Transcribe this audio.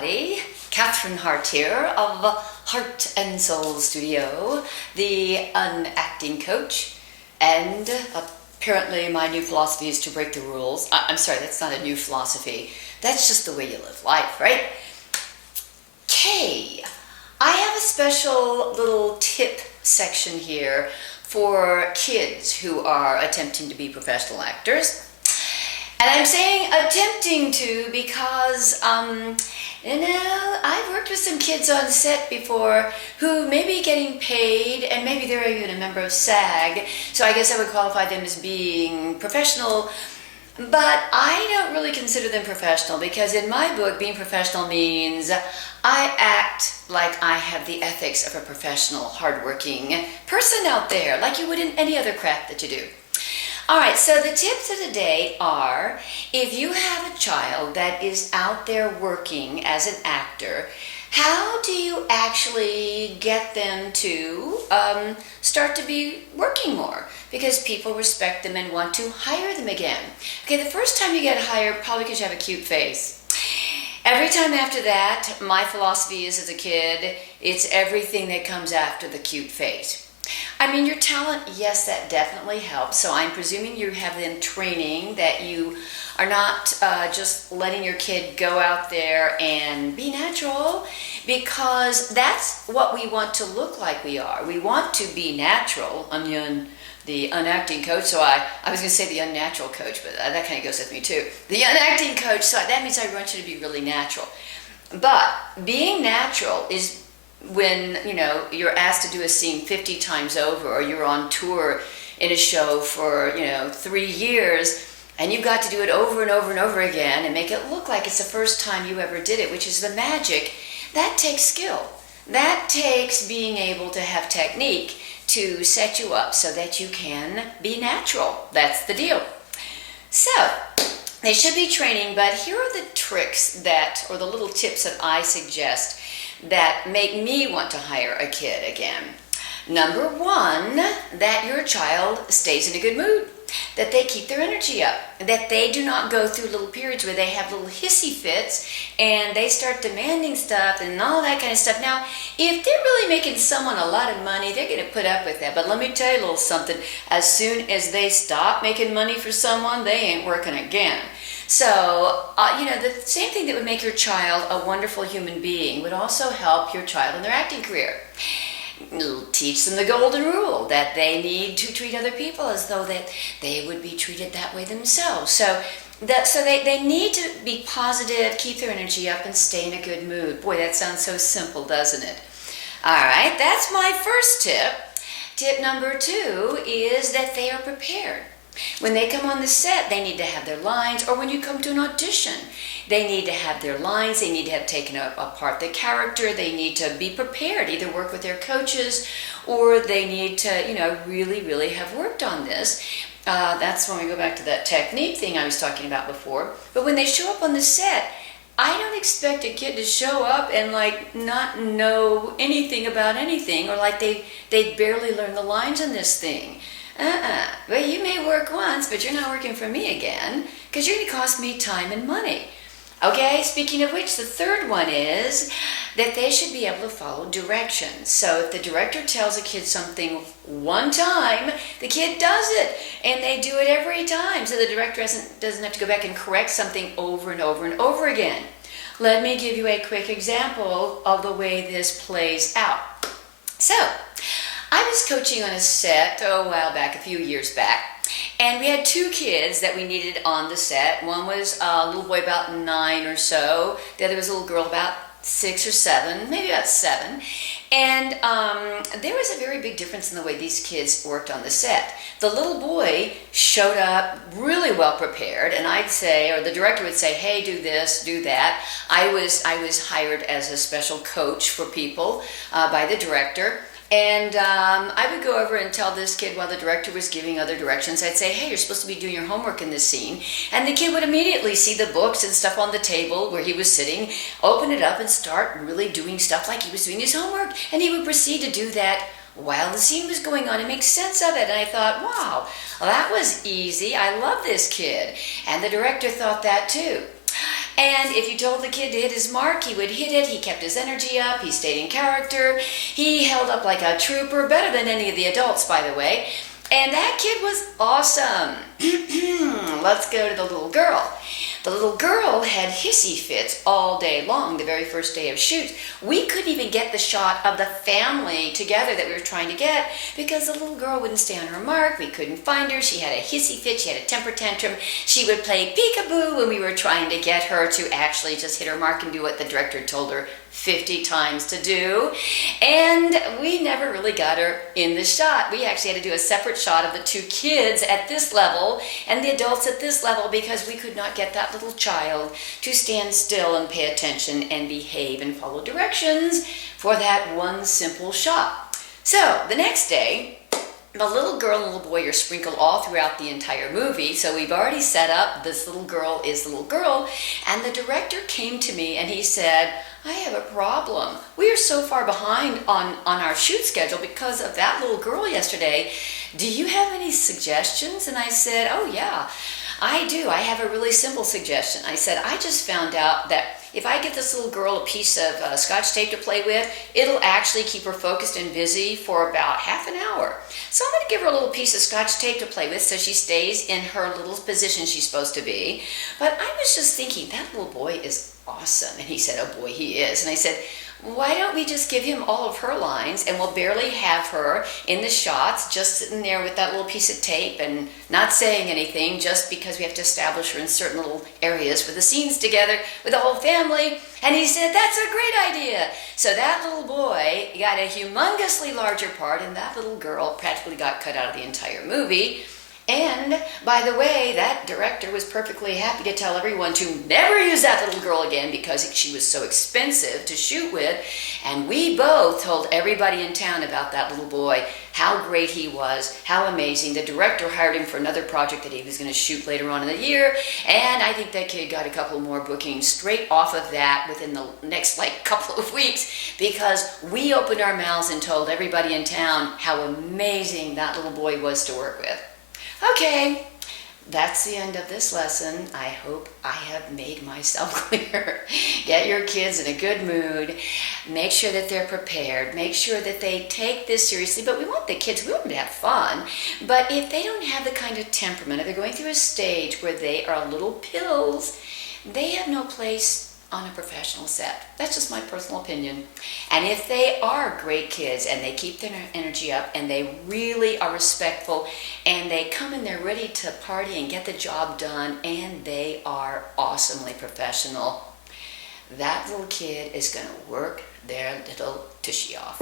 everybody. Cathryn Hartt here of Heart and Soul Studio, the unacting coach, and apparently my new philosophy is to break the rules. I'm sorry, that's not a new philosophy. That's just the way you live life, right? Okay, I have a special little tip section here for kids who are attempting to be professional actors. And I'm saying attempting to because, I've worked with some kids on set before who may be getting paid, and maybe they're even a member of SAG, so I guess I would qualify them as being professional, but I don't really consider them professional because in my book, being professional means I act like I have the ethics of a professional, hardworking person out there, like you would in any other craft that you do. Alright, so the tips of the day are, if you have a child that is out there working as an actor, how do you actually get them to start to be working more? Because people respect them and want to hire them again. Okay, the first time you get hired, probably because you have a cute face. Every time after that, my philosophy is as a kid, it's everything that comes after the cute face. I mean, your talent, yes, that definitely helps. So I'm presuming you have them training, that you are not just letting your kid go out there and be natural, because that's what we want to look like we are. We want to be natural. I'm the unacting coach, so I was going to say the unnatural coach, but that kind of goes with me too. The unacting coach, so that means I want you to be really natural. But being natural is when, you're asked to do a scene 50 times over, or you're on tour in a show for, 3 years, and you've got to do it over and over and over again and make it look like it's the first time you ever did it, which is the magic. That takes skill. That takes being able to have technique to set you up so that you can be natural. That's the deal. So, they should be training, but here are the tricks or the little tips that I suggest that make me want to hire a kid again. Number one, that your child stays in a good mood, that they keep their energy up, that they do not go through little periods where they have little hissy fits and they start demanding stuff and all that kind of stuff. Now, if they're really making someone a lot of money, they're going to put up with that. But let me tell you a little something. As soon as they stop making money for someone, they ain't working again. So, the same thing that would make your child a wonderful human being would also help your child in their acting career. Teach them the golden rule that they need to treat other people as though that they would be treated that way themselves. So they need to be positive, keep their energy up, and stay in a good mood. Boy, that sounds so simple, doesn't it? All right, that's my first tip. Tip number 2 is that they are prepared. When they come on the set, they need to have their lines, or when you come to an audition, they need to have their lines, they need to have taken apart the character, they need to be prepared, either work with their coaches, or they need to, really, really have worked on this. That's when we go back to that technique thing I was talking about before. But when they show up on the set, I don't expect a kid to show up and not know anything about anything, or they barely learn the lines in this thing. Well, you may work once, but you're not working for me again, because you're going to cost me time and money. Okay, speaking of which, the third one is that they should be able to follow directions. So if the director tells a kid something one time, the kid does it, and they do it every time, so the director doesn't have to go back and correct something over and over and over again. Let me give you a quick example of the way this plays out. So, I was coaching on a set a while back, a few years back, and we had 2 kids that we needed on the set. One was a little boy about 9 or so. The other was a little girl about 6 or 7, maybe about 7. And there was a very big difference in the way these kids worked on the set. The little boy showed up really well prepared, and I'd say, or the director would say, hey, do this, do that. I was hired as a special coach for people by the director. And I would go over and tell this kid while the director was giving other directions, I'd say, hey, you're supposed to be doing your homework in this scene. And the kid would immediately see the books and stuff on the table where he was sitting, open it up and start really doing stuff like he was doing his homework. And he would proceed to do that while the scene was going on and make sense of it. And I thought, wow, well, that was easy. I love this kid. And the director thought that too. And if you told the kid to hit his mark, he would hit it. He kept his energy up. He stayed in character. He held up like a trooper, better than any of the adults, by the way. And that kid was awesome. Let's go to the little girl. The little girl had hissy fits all day long, the very first day of shoot. We couldn't even get the shot of the family together that we were trying to get because the little girl wouldn't stay on her mark. We couldn't find her. She had a hissy fit. She had a temper tantrum. She would play peekaboo when we were trying to get her to actually just hit her mark and do what the director told her 50 times to do. And we never really got her in the shot. We actually had to do a separate shot of the two kids at this level and the adults at this level because we could not get that little child to stand still and pay attention and behave and follow directions for that one simple shot. So the next day, the little girl and little boy are sprinkled all throughout the entire movie. So we've already set up this little girl is the little girl. And the director came to me and he said, I have a problem. We are so far behind on our shoot schedule because of that little girl yesterday. Do you have any suggestions? And I said, oh yeah, I do. I have a really simple suggestion. I said, I just found out that if I give this little girl a piece of Scotch tape to play with, it'll actually keep her focused and busy for about half an hour. So I'm going to give her a little piece of Scotch tape to play with so she stays in her little position she's supposed to be. But I was just thinking, that little boy is awesome. And he said, oh boy, he is. And I said, why don't we just give him all of her lines and we'll barely have her in the shots, just sitting there with that little piece of tape and not saying anything just because we have to establish her in certain little areas for the scenes together with the whole family. And he said, that's a great idea. So that little boy got a humongously larger part and that little girl practically got cut out of the entire movie. And, by the way, that director was perfectly happy to tell everyone to never use that little girl again because she was so expensive to shoot with. And we both told everybody in town about that little boy, how great he was, how amazing. The director hired him for another project that he was going to shoot later on in the year. And I think that kid got a couple more bookings straight off of that within the next, couple of weeks because we opened our mouths and told everybody in town how amazing that little boy was to work with. Okay, that's the end of this lesson. I hope I have made myself clear. Get your kids in a good mood. Make sure that they're prepared. Make sure that they take this seriously. But we want the kids, we want them to have fun. But if they don't have the kind of temperament, if they're going through a stage where they are little pills, they have no place on a professional set. That's just my personal opinion. And if they are great kids and they keep their energy up and they really are respectful and they come in there ready to party and get the job done and they are awesomely professional, that little kid is going to work their little tushy off.